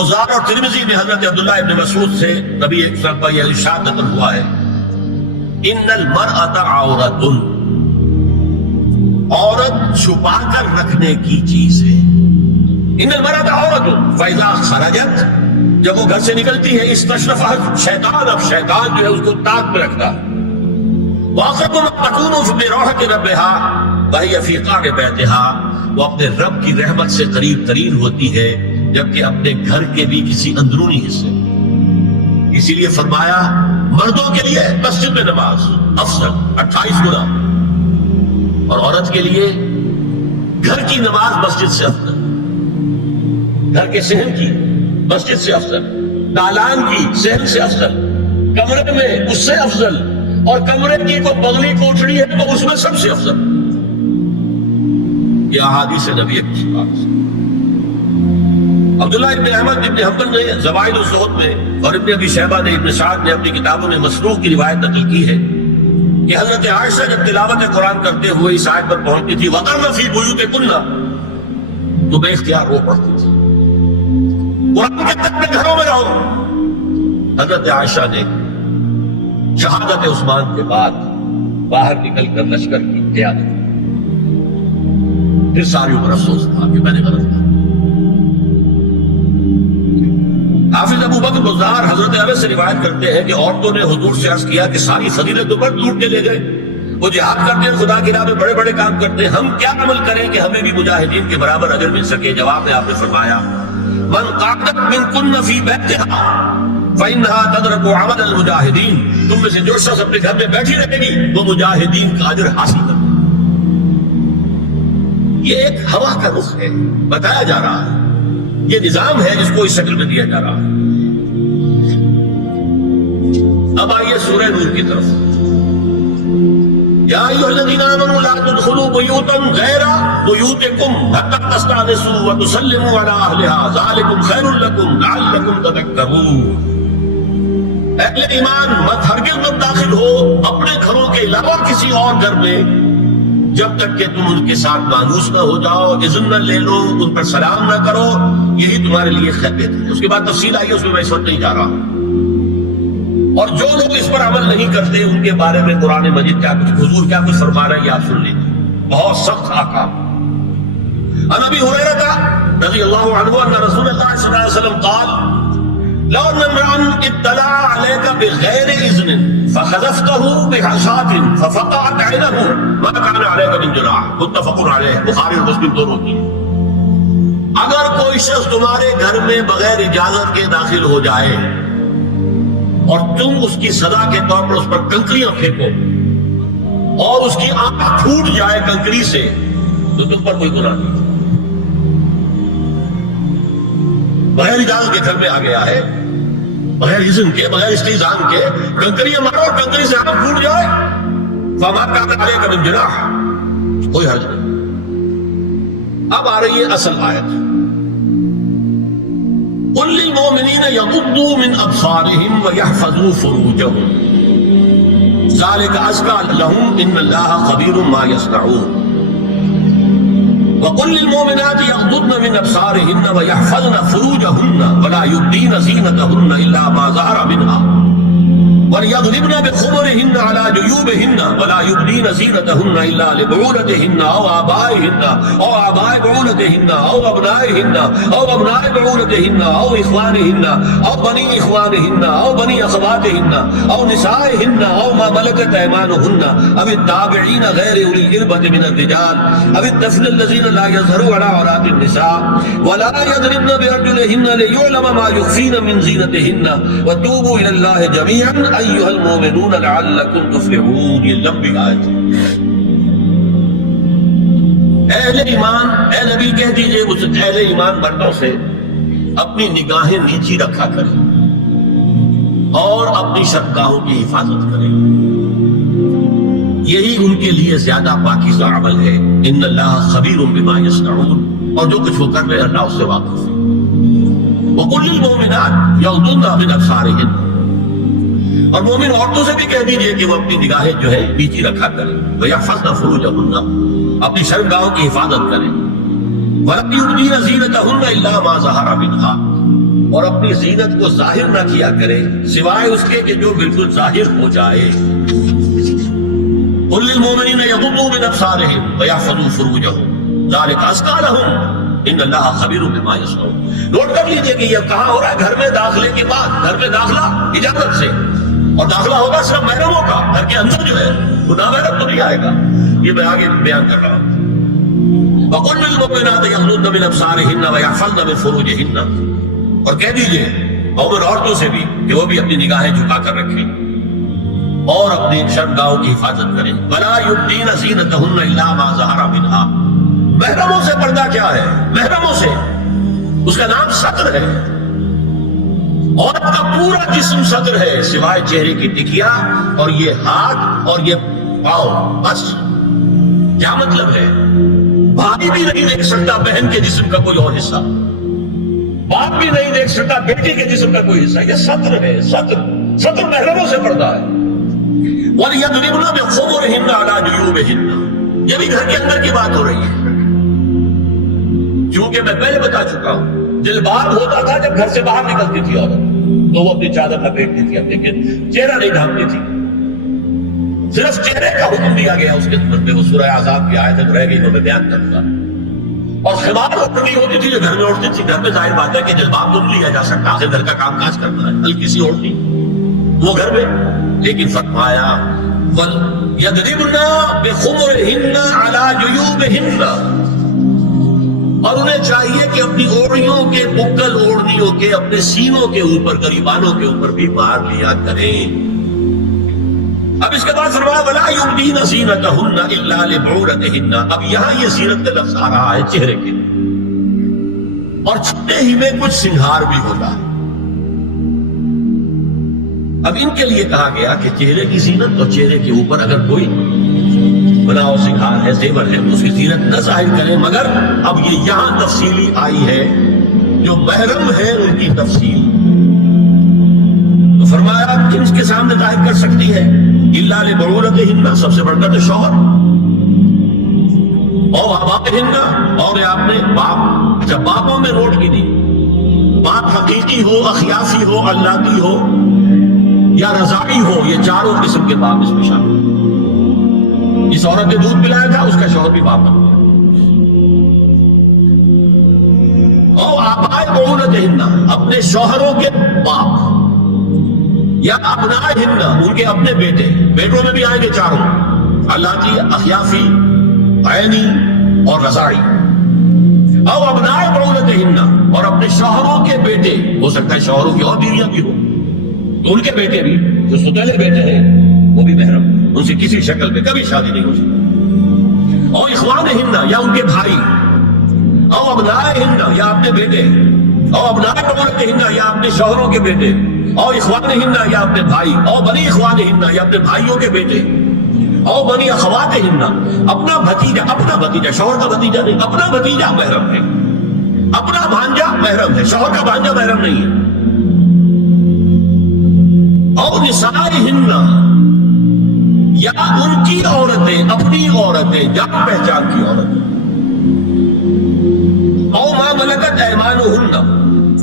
بزار اور ترمذی میں حضرت عبداللہ ابن مسعود سے نبی ایک صلی پر یہ ارشاد نقل ہوا ہے، ان المرأۃ عورۃ، عورت چھپا کر رکھنے کی چیز ہے۔ ان المرأۃ عورۃ فاذا خرجت، جب وہ گھر سے نکلتی ہے، استشرفت شیطان، اب شیطان جو ہے اس کو تاک میں رکھتا ہے۔ واقعب ما تکون بروحۃ ربها وهي في قعر بیتها، وہ اپنے رب کی رحمت سے قریب ترین ہوتی ہے جبکہ اپنے گھر کے بھی کسی اندرونی حصے۔ اسی لیے فرمایا مردوں کے لیے مسجد میں نماز افضل 28 گنا، اور عورت کے لیے گھر کی نماز مسجد سے افضل، گھر کے صحن کی مسجد سے افضل، دالان کی صحن سے افضل، کمرے میں اس سے افضل، اور کمرے کی کوئی بغلی کوٹڑی ہے تو اس میں سب سے افضل۔ یہ احادیث نبی پاک۔ عبداللہ ابن احمد ابن حنبل نے زوائد الزہد میں اور ابن ابی شیبہ نے ابن سعد نے اپنی کتابوں میں مسروق کی روایت نقل کی ہے کہ حضرت عائشہ جب تلاوت قرآن کرتے ہوئے اس آیت پر پہنچتی تھی وَقَرْنَ فِي بُيُوتِكُنَّ، تو بے اختیار رو پڑتی تھی، قرآن کے اپنے گھروں میں رہو۔ حضرت عائشہ نے شہادت عثمان کے بعد باہر نکل کر لشکر کی قیادت کی، پھر ساری عمر افسوس تھا کہ میں نے غلط کیا۔ حافظ ابو بکر بزار حضرت انس سے روایت کرتے ہیں کہ عورتوں نے حضور سے عرض کیا کہ ساری فضیلت پر لوٹ کے لے گئے، وہ جہاد کرتے ہیں، خدا کی راہ میں بڑے بڑے کام کرتے ہیں، ہم کیا عمل کریں کہ ہمیں بھی مجاہدین کے برابر اجر مل سکے؟ جواب میں آپ نے فرمایا من قعدت منکن فی بیتہا فإنہا تدرک عمل المجاہدین، تم میں سے جو شخص اپنے گھر میں بیٹھی رہے گی وہ مجاہدین کا اجر حاصل کرے۔ یہ ایک ہوا کا رخ ہے، بتایا جا رہا ہے، یہ نظام ہے جس کو اس شکل میں دیا جا رہا ہے۔ اب آئیے سورہ نور کی طرف۔ یا ایھا الذین آمنوا لا تدخلوا بیوتا غیر بیوتکم حتی تستأنسوا وتسلموا علی اہلہا ذلکم خیر لکم لعلکم تذکرون۔ اہل ایمان مت ہرگز مت داخل ہو اپنے گھروں کے علاوہ کسی اور گھر میں جب تک کہ تم ان کے ساتھ مانوس نہ ہو جاؤ، اذن نہ لے لو، ان پر سلام نہ کرو، یہی تمہارے لیے خیر بہتر ہے۔ اس کے بعد تفصیل آئی ہے، اس میں میں اس وقت نہیں جا رہا۔ اور جو لوگ اس پر عمل نہیں کرتے ان کے بارے میں قرآن مجید کیا کچھ حضور کیا کچھ فرما رہا ہے یہ آپ سن لیجیے، بہت سخت احکام۔ عن ابی ہریرہ رضی اللہ عنہ ان رسول اللہ صلی اللہ علیہ وسلم قال لو ان امرأ اطلع عليك بغير اذن فخذفته بحصاة ففقعت عينه ما كان عليك من جناح، متفق علیہ، بخاری اور مسلم دونوں کی۔ اگر کوئی شخص تمہارے گھر میں بغیر اجازت کے داخل ہو جائے اور تم اس کی سزا کے طور پر اس پر کنکریاں پھینکو اور اس کی آنکھ پھوٹ جائے کنکری سے تو تم پر کوئی گناہ نہیں۔ بغیر اجازت کے گھر میں آ گیا ہے، بغیر اذن کے، بغیر استئذان کے کنکریاں مارو اور کنکری سے آنکھ پھوٹ جائے، فما كان عليك من جناح، کوئی حرج نہیں۔ اب آ رہی ہے اصل آیت، قل للمؤمنین یغضوا من ابصارهم ویحفظوا فروجهم ذلك ازکی لهم ان اللہ خبیر ما یصنعون، وقل للمؤمنات یغضضن من ابصارهن ویحفظن فروجهن ولا یبدین زینتهن الا ما ظهر منها وَلْيَضْرِبْنَ بِخُمُرِهِنَّ عَلَى جُيُوبِهِنَّ وَلَا يُبْدِينَ زِينَتَهُنَّ إِلَّا لِبُعُولَتِهِنَّ أَوْ آبَائِهِنَّ أَوْ آبَاءِ بُعُولَتِهِنَّ أَوْ أَبْنَائِهِنَّ أَوْ أَبْنَاءِ بُعُولَتِهِنَّ أَوْ إِخْوَانِهِنَّ أَوْ بَنِي إِخْوَانِهِنَّ أَوْ بَنِي أَخَوَاتِهِنَّ أَوْ نِسَائِهِنَّ أَوْ مَا مَلَكَتْ أَيْمَانُهُنَّ أَوِ التَّابِعِينَ غَيْرِ أُولِي الْإِرْبَةِ مِنَ الرِّجَالِ أَوِ الطَّفْلِ الَّذِينَ لَا يَظْهَرُونَ عَلَى عَوْرَاتِ النِّسَاءِ وَلَا يَضْرِبْنَ بِأَرْجُلِهِنَّ لِيُعْلَمَ مَا يُخْفِينَ مِنْ زِينَتِهِنَّ وَتُوبُوا إِلَى اللَّهِ جَمِيعًا أَيُّهَا المؤمنون لعلکم تفلحون۔ یہ لمبی آیت ہے۔ اہل ایمان، اے نبی کہہ دیجئے اس اہل ایمان مردوں سے اپنی نگاہیں نیچی رکھا کریں اور اپنی شرمگاہوں کی حفاظت کریں، یہی ان کے لیے زیادہ پاکیزہ عمل ہے۔ ان اللہ خبیر بما یصنعون، اور جو کچھ وہ کر رہے اللہ اس سے واقف ہے۔ وقل للمؤمنات یغضضن من ابصارهن، اور مومن عورتوں سے بھی کہہ دیجئے کہ وہ اپنی نگاہیں جو ہے نیچی رکھا کریں، وَيَحْفَظْنَ فُرُوجَهُنَّ، اپنی شرمگاہوں کی حفاظت کریں، وَلَا يُبْدِينَ زِينَتَهُنَّ إِلَّا مَا ظَهَرَ مِنْهَا، اور اپنی زینت کو ظاہر نہ کیا کرے سوائے اس کے کہ جو بالکل ظاہر ہو جائے. قل للمؤمنین یغضوا من ابصارہم ویحفظوا فروجہم ذلک ازکی لہم ان اللہ خبیر بما یصنعون. نوٹ کر لیجئے کہ یہ کہاں ہو رہا ہے؟ گھر میں داخلے کے بعد. گھر میں داخلہ اجازت سے، اور داخلہ ہوگا صرف محرموں کا. گھر کے اندر جو ہے وہ نامحرم تو نہیں آئے گا. یہ میں آگے بیان کر رہا ہوں. وَقُلْ لِلْمُؤْمِنَاتِ يَغْضُضْنَ مِنْ أَبْصَارِهِنَّ وَيَحْفَظْنَ مِنْ فُرُوجِهِنَّ، اور کہہ دیجئے مومن عورتوں سے بھی کہ وہ بھی اپنی نگاہیں جھکا کر رکھیں اور اپنی شرمگاہوں کی حفاظت کریں. وَلَا يُبْدِينَ زِينَتَهُنَّ إِلَّا مَا ظَهَرَ مِنْهَا. محرموں سے پردہ کیا ہے؟ محرموں سے اس کا نام ستر ہے. عورت کا پورا جسم ستر ہے سوائے چہرے کی ٹکیا اور یہ ہاتھ اور یہ پاؤں. بس کیا مطلب ہے؟ بھائی بھی نہیں دیکھ سکتا بہن کے جسم کا کوئی اور حصہ، باپ بھی نہیں دیکھ سکتا بیٹی کے جسم کا کوئی حصہ. یہ ستر ہے. ستر محرموں سے پردہ ہے. وَلْيَضْرِبْنَ بِخُمُرِهِنَّ عَلَى جُيُوبِهِنَّ. یہ بھی گھر کے اندر کی بات ہو رہی ہے. کیونکہ میں پہلے بتا چکا ہوں جلباب ہوتا تھا جب گھر سے باہر نکلتی تھی عورت تو وہ اپنی چادر لپیٹتی تھی، لیکن چہرہ نہیں ڈھانپتی تھی. صرف چہرے کا حکم دیا گیا اس کے خدمت میں. وہ سورہ احزاب کی آیت رہ گئی تو میں بیان کروں گا. اور خمار اوڑھنی ہوتی تھی جو گھر میں اوڑھتی تھی. گھر میں ظاہر بات ہے کہ جلباب تو نہیں لیا جا سکتا، آخر گھر کا کام کاج کرنا ہے. ہلکی سی اوڑھنی وہ گھر میں. لیکن فرمایا وَلْيَضْرِبْنَ بِخُمُرِهِنَّ عَلَى جُيُوبِهِنَّ، اور انہیں چاہیے کہ اپنی اوڑھیوں کے بکل اوڑھنیوں کے اپنے سینوں کے اوپر گریبانوں کے اوپر بھی مار لیا کریں. اب اس کے بعد فرمایا وَلَا يُبْدِينَ زِينَتَهُنَّ إِلَّا لِبُعُولَتِهِنَّ. اب یہاں یہ زینت کا لفظ آ رہا ہے چہرے کے، اور چہرے ہی میں کچھ سنگھار بھی ہوتا ہے. اب ان کے لیے کہا گیا کہ چہرے کی زینت اور چہرے کے اوپر اگر کوئی بناؤ سنگھار ہے زیور ہے اس کی زینت نہ ظاہر کریں. مگر اب یہ یہاں تفصیلی آئی ہے جو محرم ہے ان کی تفصیل. تو فرمایا کن کے سامنے ظاہر کر سکتی ہے؟ الا لبعولتہن، سب سے بڑھ کر تو شوہر، اور آبائہن، اور اپنے باپ. اچھا باپوں میں نوٹ کی دی، باپ حقیقی ہو، اخیافی ہو، اللہتی ہو یا رضاعی ہو، یہ چاروں قسم کے باپ اس میں شامل. جس عورت نے دودھ پلایا تھا اس کا شوہر بھی باپ بن گیا. اور آبائے بعولتہن، اپنے شوہروں کے باپ، یا ابنائہن، ان کے اپنے بیٹے. بیٹوں میں بھی آئیں گے چاروں، اللاتی، اخیافی، عینی اور رضاعی. او ابنائے بعولتہن، اور اپنے شوہروں کے بیٹے. ہو سکتا ہے شوہروں کی اور بیویاں بھی ہو تو ان کے بیٹے بھی جو ستیلے بیٹے ہیں وہ بھی محرم، ان سے کسی شکل میں کبھی شادی نہیں ہو سکتی. اور اخوانہن، یا ان کے بھائی. او ابنائہن، یا اپنے بیٹے. او ابنائے بعولتہن، یا اپنے شوہروں کے بیٹے. اور اخوانہن، یا اپنے بھائی. اور بنی اخوانہن، یا اپنے بھائیوں کے بیٹے. اور بنی اخواتہن، اپنا بھتیجا، شوہر کا بھتیجا نہیں، اپنا بھتیجا محرم ہے. اپنا بھانجا محرم ہے، شوہر کا بھانجا محرم نہیں ہے. اور نسائہن، یا ان کی عورتیں، اپنی عورتیں، جان پہچان کی عورتیں. اور ما ملکت ایمانہن،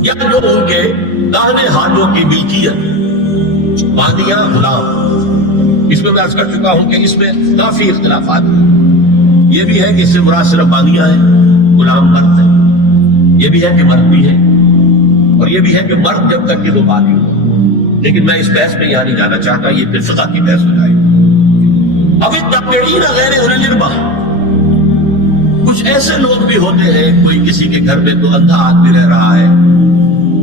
یا جو ان کے داہنے ہاتھوں کی ملکیت، باندیاں، غلام. اس میں عرض کر چکا ہوں کہ اس میں کافی اختلافات ہیں. یہ بھی ہے کہ اس سے مراد صرف باندیاں ہیں، غلام مرد ہے. یہ بھی ہے کہ مرد بھی ہے، اور یہ بھی ہے کہ مرد جب تک کہ وہ باندی ہو. لیکن میں اس بحث میں یہاں نہیں جانا چاہتا، یہ پھر فقہ کی بحث ہو جائے. اب التابعین غیر اولی الارباح، کچھ ایسے لوگ بھی ہوتے ہیں، کوئی کسی کے گھر میں تو اندھا آدمی رہ رہا ہے،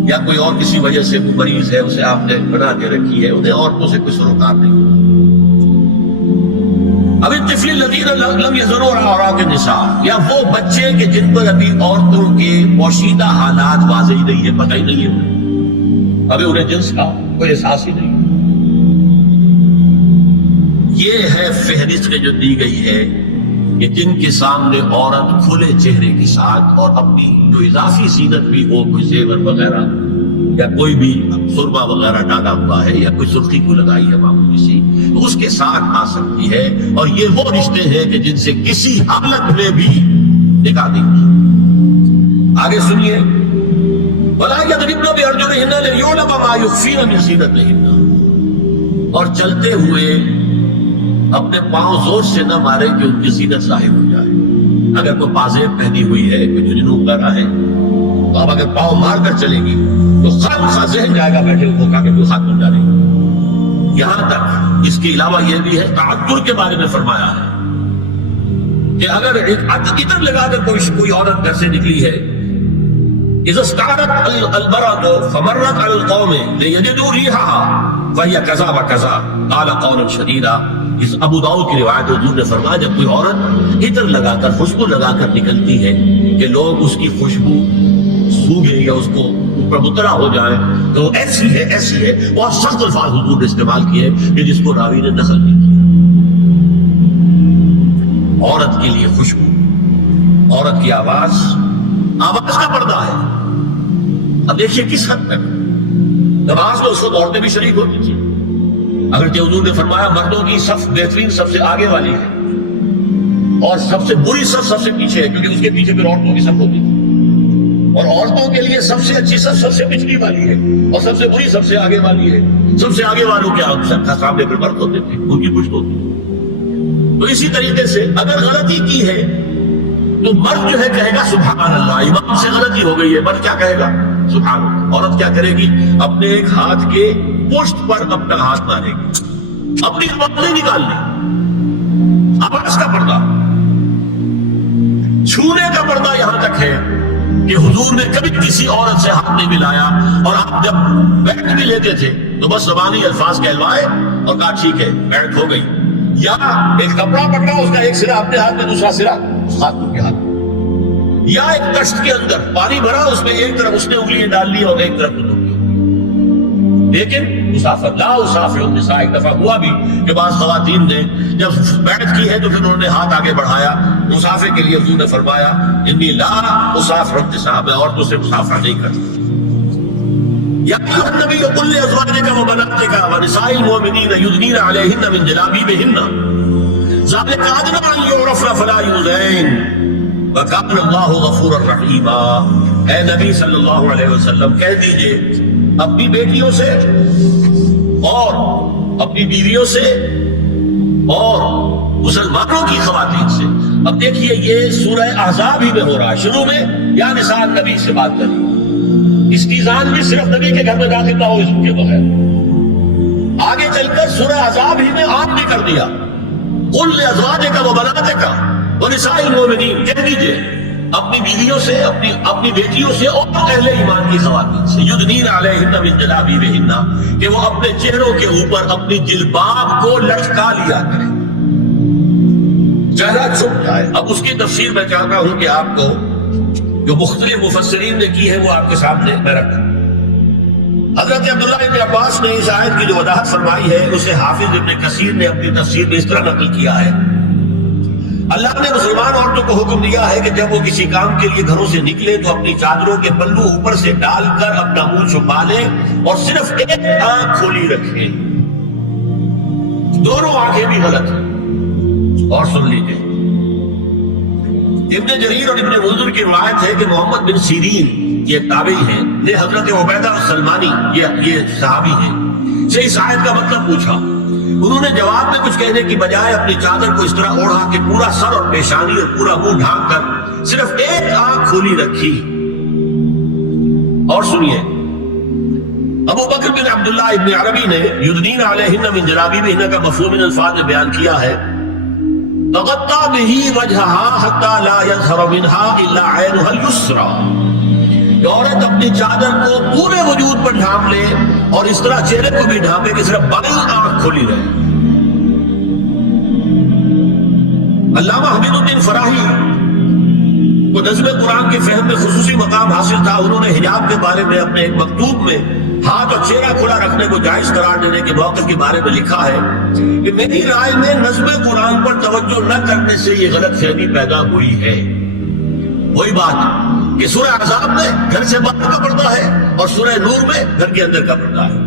یا کوئی اور کسی وجہ سے کوئی مریض ہے، اسے آپ نے بنا کے رکھی ہے، انہیں عورتوں سے کوئی سروکار نہیں. اب الطفل الذین لم یظہروا علی عورات النساء، یا وہ بچے کہ جن پر ابھی عورتوں کے پوشیدہ حالات واضح نہیں ہے، پتہ ہی نہیں ہے، ابھی انہیں جنس کا کوئی احساس ہی نہیں. یہ ہے فہرست جو دی گئی ہے کہ جن کے سامنے عورت کھلے چہرے کے ساتھ اور اپنی جو اضافی زینت بھی ہو، کوئی زیور وغیرہ یا کوئی بھی سرما وغیرہ ڈالا ہوا ہے یا کوئی سرخی کو لگائی ہے معمولی سی، تو اس کے ساتھ آ سکتی ہے. اور یہ وہ رشتے ہیں کہ جن سے کسی حالت میں بھی نکاح نہیں. آگے سنیے وَلَا يَضْرِبْنَ بِأَرْجُلِهِنَّ لِيُعْلَمَ مَا يُخْفِينَ مِنْ زِينَتِهِنَّ، اور چلتے ہوئے اپنے پاؤں زور سے نہ مارے کہ ان کی زینت ظاہر ہو جائے۔ اگر کوئی پازیب پہنی ہوئی ہے، کوئی جنوں کر رہا ہے، تو اب اگر پاؤں مار کر چلے گی تو خواہ ذہن جائے گا بیٹھے ہوئے کا کہ کوئی خاتون جا رہی ہے۔ یہاں تک اس کے علاوہ یہ بھی ہے، تعطر کے بارے میں فرمایا ہے کہ اگر عطر لگا کر کوئی عورت گھر سے نکلی ہے، اذا استعارت المرأة فمرت على القوم ليجدوا ريحها فهي كذا وكذا قال قولا شديدا۔ اس ابو داؤد کی روایت حضور نے فرمایا جب کوئی عورت عطر لگا کر خوشبو لگا کر نکلتی ہے کہ لوگ اس کی خوشبو سوگے یا اس کو اوپر مطلع ہو جائے تو ایسی ہے بہت سخت الفاظ حضور نے استعمال کیے کہ جس کو راوی نے نقل نہیں کیا۔ عورت کے لیے خوشبو، عورت کی آواز کا پردہ ہے۔ اب دیکھیے کس حد تک نماز میں اس وقت عورتیں بھی شریک ہوتی تھی، اگرچہ حضور نے فرمایا مردوں کی صف بہترین سب سے آگے والی ہے اور سب سے بری صف سب سے پیچھے ہے، کیونکہ اس کے پیچھے پھر عورتوں کی صف ہوتی تھی، اور عورتوں کے لیے سب سے اچھی صف سب سے پچھلی والی ہے اور سب سے بری سب سے آگے والی ہے۔ سب سے آگے والوں کے سامنے پھر مرد ہوتے تھے، ان کی پشت ہوتی تھی۔ تو اسی طریقے سے اگر غلطی کی ہے تو مرد جو ہے کہے گا سبحان اللہ، امام سے غلطی ہو گئی ہے، مرد کیا کہے گا سبحان اللہ۔ عورت کیا کرے گی؟ اپنے ایک ہاتھ کے پشت پر اپنا ہاتھ مارے گی، اپنی زبان نہیں نکالنی۔ آواز کا پردہ، چھونے کا پردہ یہاں تک ہے کہ حضور نے کبھی کسی عورت سے ہاتھ نہیں ملایا، اور آپ جب بیٹھ بھی لیتے تھے تو بس زبانی الفاظ کہلوائے اور کہا ٹھیک ہے بیٹھ ہو گئی، یا ایک کپڑا پکڑا اس کا ایک سرا اپنے ہاتھ میں دوسرا سرا خاتون کے ہاتھ میں، یا ایک کشت کے اندر پانی بھرا اس میں ایک طرف اس نے انگلیاں ڈال لی اور ایک طرف لیکن مسافر لا مسافر النساء۔ ایک دفعہ ہوا بھی کہ بعض خواتین نے جب بیعت کی ہے تو پھر انہوں نے ہاتھ آگے بڑھایا مسافر کے لیے، حضور نے فرمایا انی لا مسافر النساء، میں عورتوں سے مسافر نہیں کرتا۔ یا ایھا النبی قل لازواجک وبناتک ونساء المؤمنین یدنین علیہن من جلابیبہن ذلک ادنی ان یعرفن فلا یؤذین وکان اللہ غفورا رحیما۔ اے نبی صلی اللہ علیہ وسلم کہہ دیجئے اپنی بیٹیوں سے اور اپنی بیویوں سے اور مسلمانوں کی خواتین سے۔ اب دیکھیے یہ سورہ احزاب ہی میں ہو رہا ہے، شروع میں یا نساء نبی سے بات کری، استیزان بھی صرف نبی کے گھر میں داخل نہ ہو اس کے بغیر، آگے چل کر سورہ احزاب ہی میں عام بھی کر دیا، قل لازواجک وبناتک ونساء المؤمنین، کہہ دیجئے اپنی بیویوں سے اپنی بیٹیوں سے اور اہل ایمان کی خواتین سے، یدنین علیہن من جلابیبہن، کہ وہ اپنے چہروں کے اوپر اپنی جلباب کو لٹکا لیا کریں، چہرہ چھپ جائے۔ اب اس کی تفسیر میں چاہتا ہوں کہ آپ کو جو مختلف مفسرین نے کی ہے وہ آپ کے سامنے میں رکھوں۔ حضرت عبداللہ ابن عباس نے اس آیت کی جو وضاحت فرمائی ہے اسے حافظ ابن کثیر نے اپنی تفسیر میں اس طرح نقل کیا ہے، اللہ نے مسلمان عورتوں کو حکم دیا ہے کہ جب وہ کسی کام کے لیے گھروں سے نکلے تو اپنی چادروں کے پلو اوپر سے ڈال کر اپنا منہ چھپا لیں اور صرف ایک آنکھ کھولی رکھیں، دونوں آنکھیں بھی غلط ہیں۔ اور سن لیجیے ابن جریر اور ابن منذر کی روایت ہے کہ محمد بن سیرین یہ تابعی ہیں نے حضرت عبیدہ السلمانی یہ صحابی ہیں سے اس آیت کا مطلب پوچھا، انہوں نے جواب میں کچھ کہنے کی بجائے اپنی چادر کو اس طرح اوڑھا کہ پورا سر اور پیشانی اور پورا منہ ڈھانپ کر صرف ایک آنکھ کھولی رکھی۔ اور سنیے ابو بکر بن عبداللہ ابن عربی نے یدنین علیہن من جلابیبہن کا مفہوم ان الفاظ میں بیان کیا ہے، تغطى به وجهها حتى لا يظهر منها الا عينها اليسرى، کہ عورت اپنی چادر کو پورے وجود پر ڈھانپ لے اور اس طرح چہرے کو بھی ڈھانپے کہ صرف بائیں آنکھ کھلی رہے۔ علامہ حمید الدین فراہی کو نظم قرآن کے فہم میں خصوصی مقام حاصل تھا، انہوں نے حجاب کے بارے میں اپنے ایک مکتوب میں ہاتھ اور چہرہ کھلا رکھنے کو جائز قرار دینے کے موقف کے بارے میں لکھا ہے کہ میری رائے میں نظم قرآن پر توجہ نہ کرنے سے یہ غلط فہمی پیدا ہوئی ہے۔ وہی بات کہ سورہ احزاب میں گھر سے باہر کا پردہ ہے اور سورہ نور میں گھر کے اندر کا پردہ ہے۔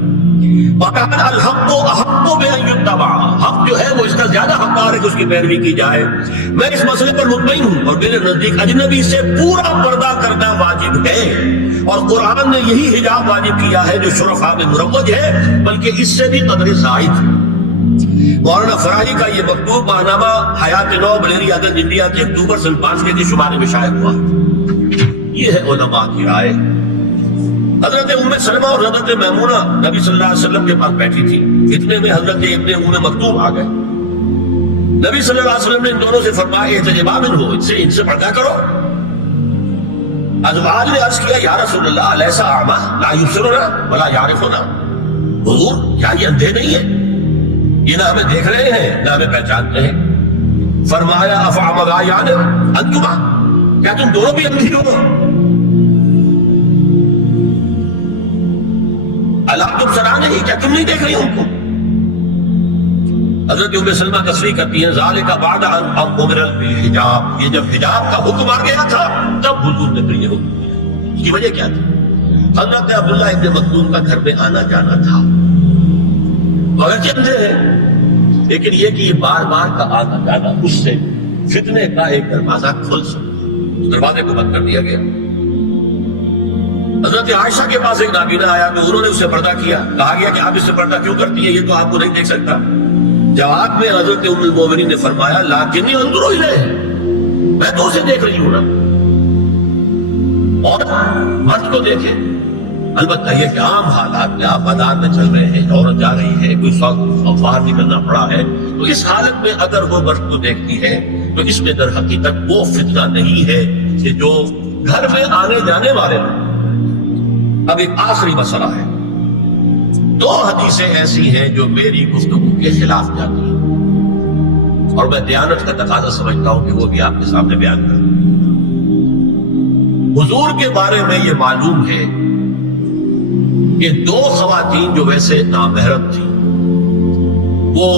وَكَانَ الْحَقُّ أَحَقُّ بِأَن يُتَّبَعَ، حق جو ہے وہ اس کا زیادہ حقدار ہے کہ اس کی پیروی کی جائے۔ میں اس مسئلے پر مطمئن ہوں اور میرے نزدیک اجنبی سے پورا پردہ کرنا واجب ہے، اور قرآن نے یہی حجاب واجب کیا ہے جو شرفاء میں مروج ہے، بلکہ اس سے بھی قدر زائد ہے۔ مولانا فراہی کا یہ مکتوب ماہنامہ حیات نو بلیری عدد انڈیا کے اکتوبر سن 5 کے شمارے میں شائع ہوا۔ یہ ہے علماء کی رائے۔ حضرت ام سلمہ اور حضرت میمونہ نبی صلی اللہ علیہ وسلم کے پاس بیٹھی تھی، اتنے میں حضرت ابن ام مکتوم آ گئے۔ نبی صلی اللہ علیہ وسلم نے ان دونوں سے فرمایا احتجبا منہ، ان سے پردہ کرو۔ ازواج نے عرض کیا یا رسول اللہ لیسا اعمی لا یبصرنا ولا یعرفنا، حضور کیا یہ اندھے نہیں ہے؟ یہ نہ ہمیں دیکھ رہے ہیں نہ ہمیں پہچانتے ہیں۔ فرمایا افعمغایان انتما، کیا تم دونوں بھی اندھی ہو؟ اللہ تبصران نہیں، کیا تم نہیں دیکھ رہی ان کو؟ حضرت ام سلمہ تصریح کرتی ہیں ذالک بعد ان امر بالحجاب، یہ جب حجاب کا حکم آ گیا تھا تب حضور نے پھر یہ حکم دیا۔ اس کی وجہ کیا تھی؟ حضرت عبداللہ ابن مکتوم کا گھر میں آنا جانا تھا، مگر اندھے ہیں، لیکن یہ کہ یہ بار بار کا آنا جانا اس سے فتنے کا ایک دروازہ کھل سکتا، اس دروازے کو بند کر دیا گیا۔ حضرت عائشہ کے پاس ایک نابینا آیا تو انہوں نے اس سے پردہ کیا، کہا گیا کہ آپ اس سے پردہ کیوں کرتی ہیں، یہ تو آپ کو نہیں دیکھ سکتا۔ جواب میں حضرت ام المومنین نے فرمایا لاکنی انظر الیہ، میں تو اسے دیکھ رہی ہوں نا، اور مرد کو دیکھے۔ البتہ یہ کہ عام حالات میں آپ بازار میں چل رہے ہیں، عورت جا رہی ہے، کوئی وقت باہر نکلنا پڑا ہے، تو اس حالت میں اگر وہ مرد کو دیکھتی ہے تو اس میں در حقیقت وہ فتنہ نہیں ہے کہ جو گھر میں آنے جانے والے ہیں۔ اب ایک آخری مسئلہ ہے، 2 حدیثیں ایسی ہیں جو میری گفتگو کے خلاف جاتی ہیں، اور میں دیانت کا تقاضا سمجھتا ہوں کہ وہ بھی آپ کے سامنے بیان کروں۔ حضور کے بارے میں یہ معلوم ہے کہ 2 خواتین جو ویسے نامحرم تھیں وہ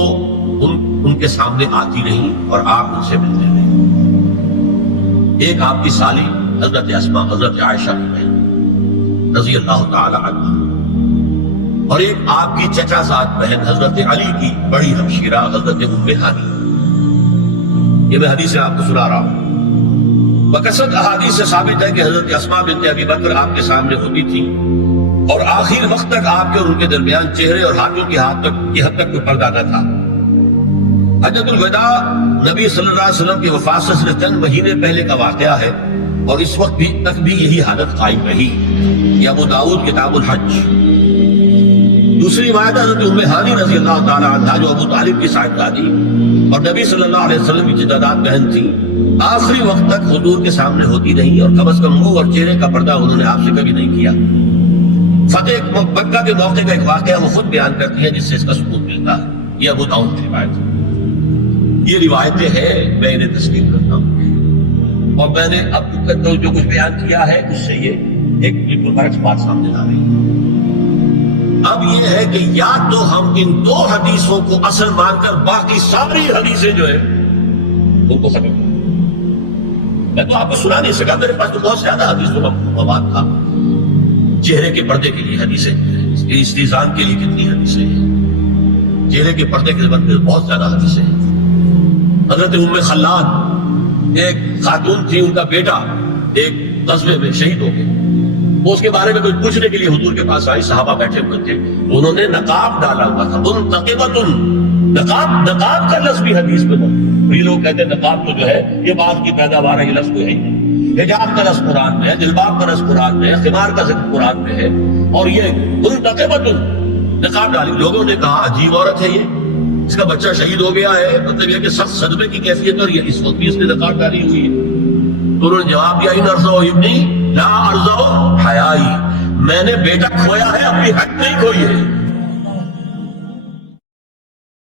ان کے سامنے آتی نہیں اور آپ ان سے ملتے نہیں۔ ایک آپ کی سالی حضرت اسماء حضرت عائشہ کی بہن رضی اللہ تعالی عنہ، اور ایک آپ کی چچا زاد بہن حضرت علی کی بڑی ہمشیرہ حضرت ام ہانی۔ یہ میں حدیث آپ کو سنا رہا ہوں۔ بکثرت احادیث سے ثابت ہے کہ حضرت اسماء بنت ابی بکر آپ کے سامنے ہوتی تھی، اور آخر وقت تک آپ کے اور ان کے درمیان چہرے اور ہاتھوں کی حد تک کوئی پردہ نہ تھا۔ حجۃ الوداع نبی صلی اللہ علیہ وسلم کی وفات سے صرف چند مہینے پہلے کا واقعہ ہے، اور اس وقت تک بھی یہی حالت قائم رہی۔ یہ ابو داؤد کتاب الحج۔ دوسری روایت حضرت ام ہانی رضی اللہ تعالی عنہا جو ابو طالب کی صاحبزادی اور نبی صلی اللہ علیہ وسلم کی چچا بہن تھی، آخری وقت تک حضور کے سامنے ہوتی رہی، اور کم از کم منہ اور چہرے کا پردہ انہوں نے آپ سے کبھی نہیں کیا۔ فتح مکہ کے موقع کا ایک واقعہ وہ خود بیان کرتی ہے جس سے اس کا ثبوت ملتا ہے۔ یہ ابو داؤد کی روایت ہے۔ یہ روایتیں ہیں، میں انہیں تسلیم کرتا ہوں، اور میں نے اب تک جو کچھ بیان کیا ہے اس سے یہ ایک بالکل برعکس بات سامنے آ رہی ہے۔ اب یہ ہے کہ یا تو ہم ان 2 حدیثوں کو اصل مان کر باقی ساری حدیثیں جو ہے ان کو ختم کریں۔ میں تو آپ کو سنا نہیں سکا، میرے پاس تو بہت زیادہ حدیثوں کا مواد تھا۔ چہرے کے پردے کے لیے حدیثیں، استیزان کے لیے کتنی حدیثیں ہیں، چہرے کے پردے کے بارے میں بہت زیادہ حدیثیں ہیں۔ حضرت ام خلاد ایک خاتون تھی، ان کا بیٹا ایک غزوے میں شہید ہو گیا، وہ اس کے بارے میں کچھ پوچھنے کے لیے حضور کے پاس آئی، صحابہ بیٹھے ہوئے تھے، انہوں نے نقاب ڈالا ہوا تھا، منتقبۃ، نقاب کا لفظ بھی حدیث میں موجود ہے۔ یہ لوگ کہتے ہیں نقاب تو جو ہے یہ بعد کی پیداوار ہے، یہ لفظ کوئی ہے نہیں۔ حجاب کا لفظ قرآن میں ہے، جلباب کا لفظ قرآن میں ہے، خمار کا ذکر قرآن میں ہے، اور یہ منتقبۃ، نقاب ڈالی۔ لوگوں نے کہا عجیب عورت ہے یہ، اس کا بچہ شہید ہو گیا ہے، مطلب یہ کہ سخت صدمے کی کیفیت، اور یہ اس وقت بھی اس نے نقاب ڈالی ہوئی ہے۔ تو انہوں نے جواب دیا ان ارزو ابنی لا ارزو حیائی، میں نے بیٹا کھویا ہے، اپنی حق نہیں کھوئی ہے۔